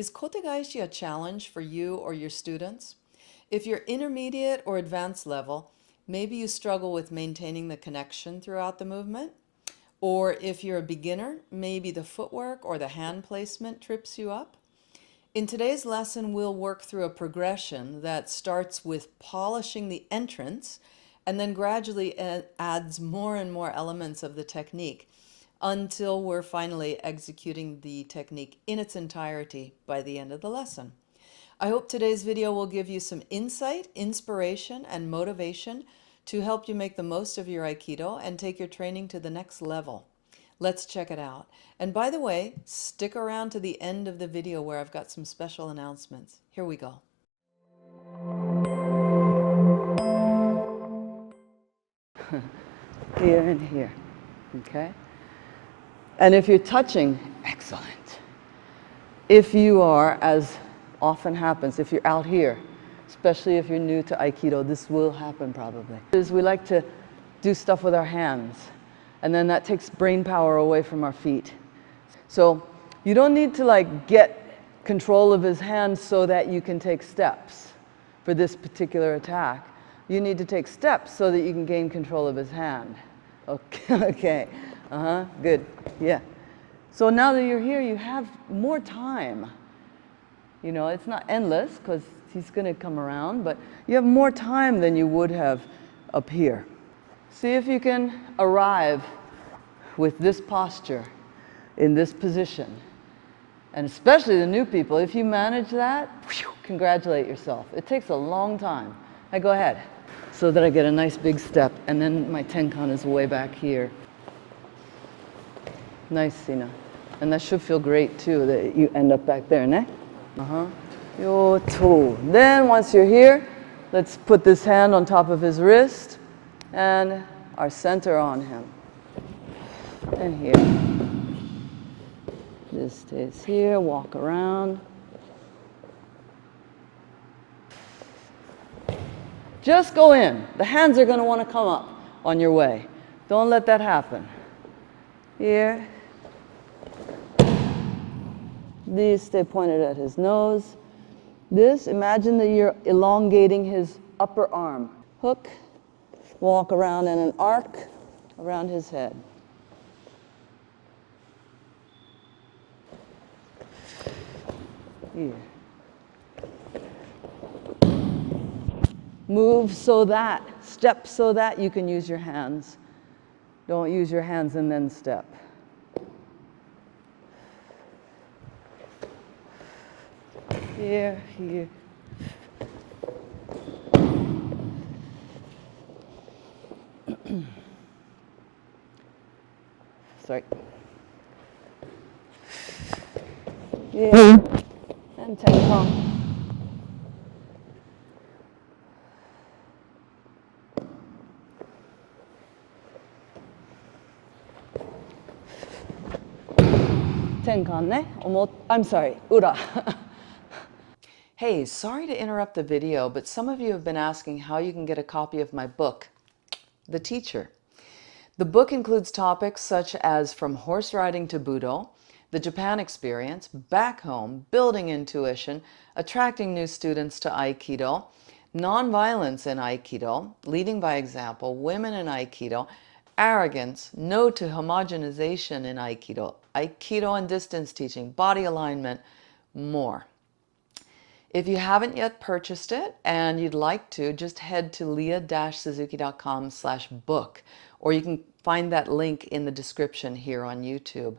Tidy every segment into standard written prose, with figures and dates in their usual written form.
Is Kotegaeshi a challenge for you or your students? If you're intermediate or advanced level, maybe you struggle with maintaining the connection throughout the movement. Or if you're a beginner, maybe the footwork or the hand placement trips you up. In today's lesson, we'll work through a progression that starts with polishing the entrance and then gradually adds more and more elements of the technique until we're finally executing the technique in its entirety by the end of the lesson. I hope today's video will give you some insight, inspiration, and motivation to help you make the most of your Aikido and take your training to the next level. Let's check it out. And by the way, stick around to the end of the video where I've got some special announcements. Here we go. Here and here, okay? And if you're touching, excellent. If you are, as often happens, if you're out here, especially if you're new to Aikido, this will happen probably. We like to do stuff with our hands, and then that takes brain power away from our feet. So you don't need to get control of his hands so that you can take steps for this particular attack. You need to take steps so that you can gain control of his hand. Okay, okay. Good, yeah. So now that you're here, you have more time. You know, it's not endless because he's going to come around, but you have more time than you would have up here. See if you can arrive with this posture in this position. And especially the new people, if you manage that, congratulate yourself. It takes a long time. Go ahead. So that I get a nice big step, and then my tenkan is way back here. Nice, Sina. And that should feel great too, that you end up back there, ne? Yo to. Then once you're here, let's put this hand on top of his wrist and our center on him. And here. This stays here, walk around. Just go in. The hands are going to want to come up on your way. Don't let that happen. Here. These stay pointed at his nose. This, imagine that you're elongating his upper arm. Hook, walk around in an arc around his head. Here. Move so that, step so that you can use your hands. Don't use your hands and then step. Here, here. Sorry. Yeah. And tenkan. Tenkan ne? I'm sorry, ura. Hey, sorry to interrupt the video, but some of you have been asking how you can get a copy of my book, The Teacher. The book includes topics such as from horse riding to Budo, the Japan experience, back home, building intuition, attracting new students to Aikido, nonviolence in Aikido, leading by example, women in Aikido, arrogance, no to homogenization in Aikido, Aikido and distance teaching, body alignment, more. If you haven't yet purchased it and you'd like to, just head to lia-suzuki.com/book, or you can find that link in the description here on YouTube.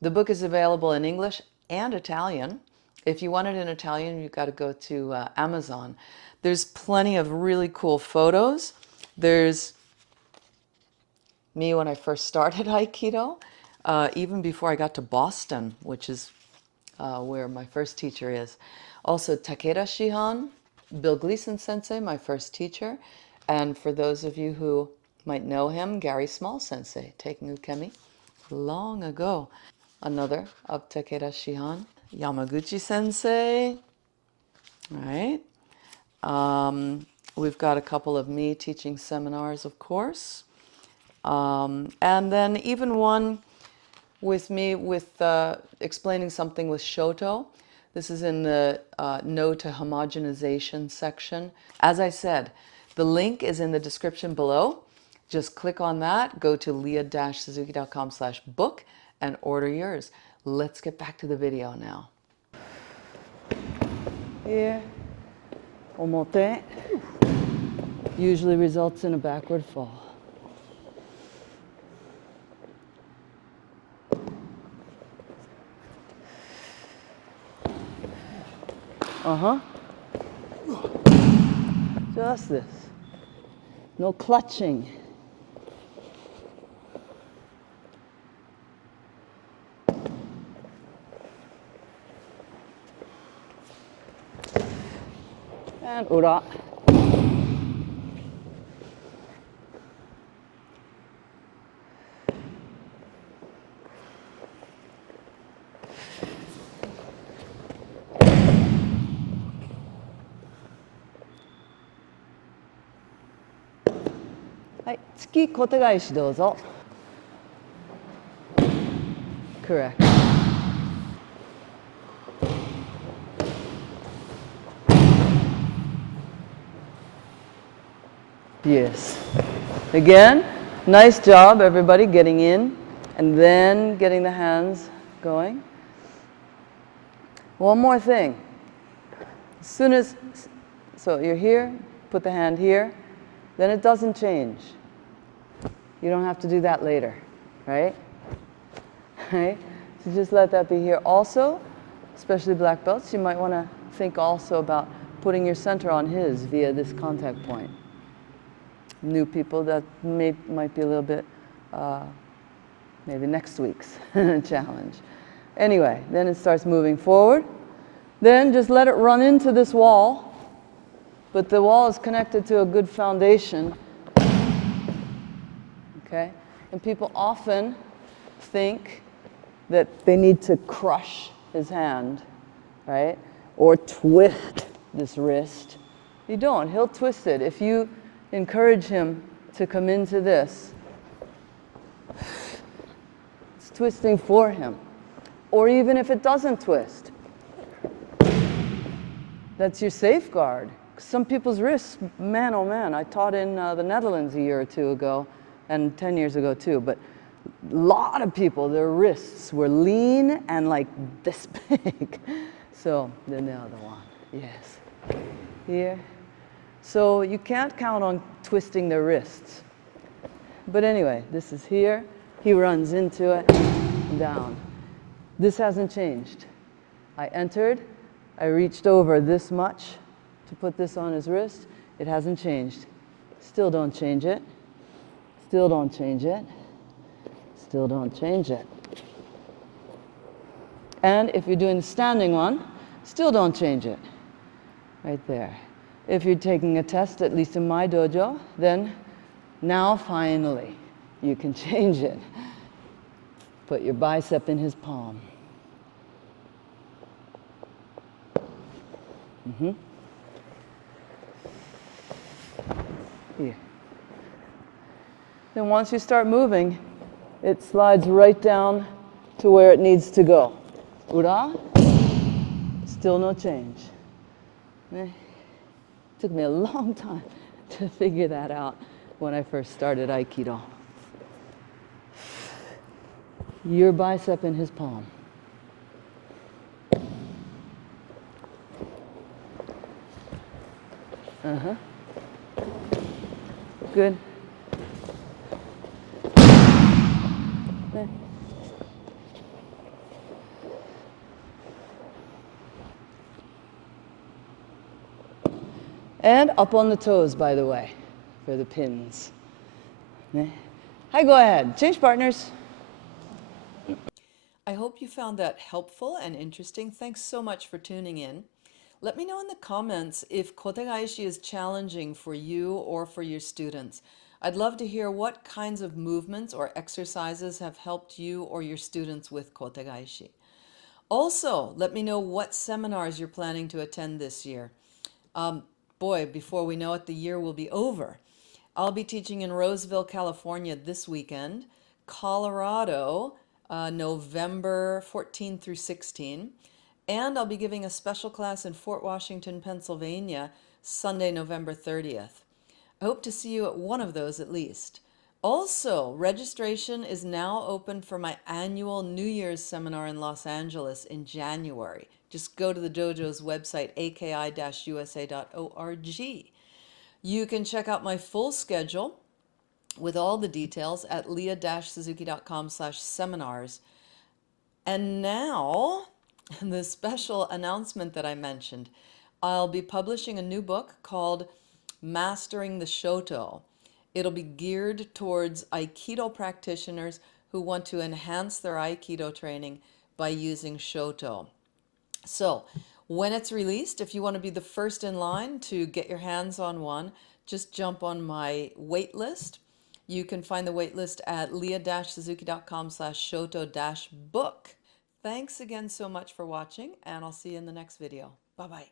The book is available in English and Italian. If you want it in Italian, you've got to go to Amazon. There's plenty of really cool photos. There's me when I first started Aikido, even before I got to Boston, which is where my first teacher is. Also, Takeda Shihan, Bill Gleason Sensei, my first teacher. And for those of you who might know him, Gary Small Sensei, taking ukemi long ago. Another of Takeda Shihan, Yamaguchi Sensei. All right. We've got a couple of me teaching seminars, of course. And then even one with me with explaining something with Shoto. This is in the No to Homogenization section. As I said, the link is in the description below. Just click on that, go to lia-suzuki.com/book and order yours. Let's get back to the video now. Here, omote, usually results in a backward fall. Just this. No clutching. And ura. Hai, Tsuki Kotegaeshi douzo. Correct. Yes. Again, nice job, everybody, getting in and then getting the hands going. One more thing. As soon as, so you're here, put the hand here, then it doesn't change. You don't have to do that later, right? Right? So just let that be here. Also, especially black belts, you might want to think also about putting your center on his via this contact point. New people, that might be a little bit, maybe next week's challenge. Anyway, then it starts moving forward. Then just let it run into this wall, but the wall is connected to a good foundation. Okay? And people often think that they need to crush his hand, right? Or twist this wrist. You don't. He'll twist it. If you encourage him to come into this, it's twisting for him. Or even if it doesn't twist, that's your safeguard. Some people's wrists, man, oh man, I taught in the Netherlands a year or two ago, and 10 years ago too, but a lot of people, their wrists were lean and like this big. So then the other one, yes. Here. So you can't count on twisting their wrists. But anyway, this is here. He runs into it, down. This hasn't changed. I entered, I reached over this much to put this on his wrist. It hasn't changed. Still don't change it. Still don't change it. Still don't change it. And if you're doing the standing one, still don't change it. Right there. If you're taking a test, at least in my dojo, then now finally you can change it. Put your bicep in his palm. Here. Then once you start moving, it slides right down to where it needs to go. Ura, still no change. Took me a long time to figure that out when I first started Aikido. Your bicep in his palm. Good. And up on the toes, by the way, for the pins. Hi, go ahead. Change partners. I hope you found that helpful and interesting. Thanks so much for tuning in. Let me know in the comments if Kotegaeshi is challenging for you or for your students. I'd love to hear what kinds of movements or exercises have helped you or your students with Kotegaeshi. Also, let me know what seminars you're planning to attend this year. Boy, before we know it, the year will be over. I'll be teaching in Roseville, California this weekend, Colorado, November 14 through 16, And I'll be giving a special class in Fort Washington, Pennsylvania, Sunday, November 30th. I hope to see you at one of those at least. Also, registration is now open for my annual New Year's seminar in Los Angeles in January. Just go to the dojo's website, aki-usa.org. You can check out my full schedule with all the details at lia-suzuki.com/seminars. And now, the special announcement that I mentioned, I'll be publishing a new book called Mastering the Shoto. It'll be geared towards Aikido practitioners who want to enhance their Aikido training by using Shoto. So, when it's released, if you want to be the first in line to get your hands on one, just jump on my wait list. You can find the wait list at lia-suzuki.com/shoto-book. Thanks again so much for watching, and I'll see you in the next video. Bye-bye.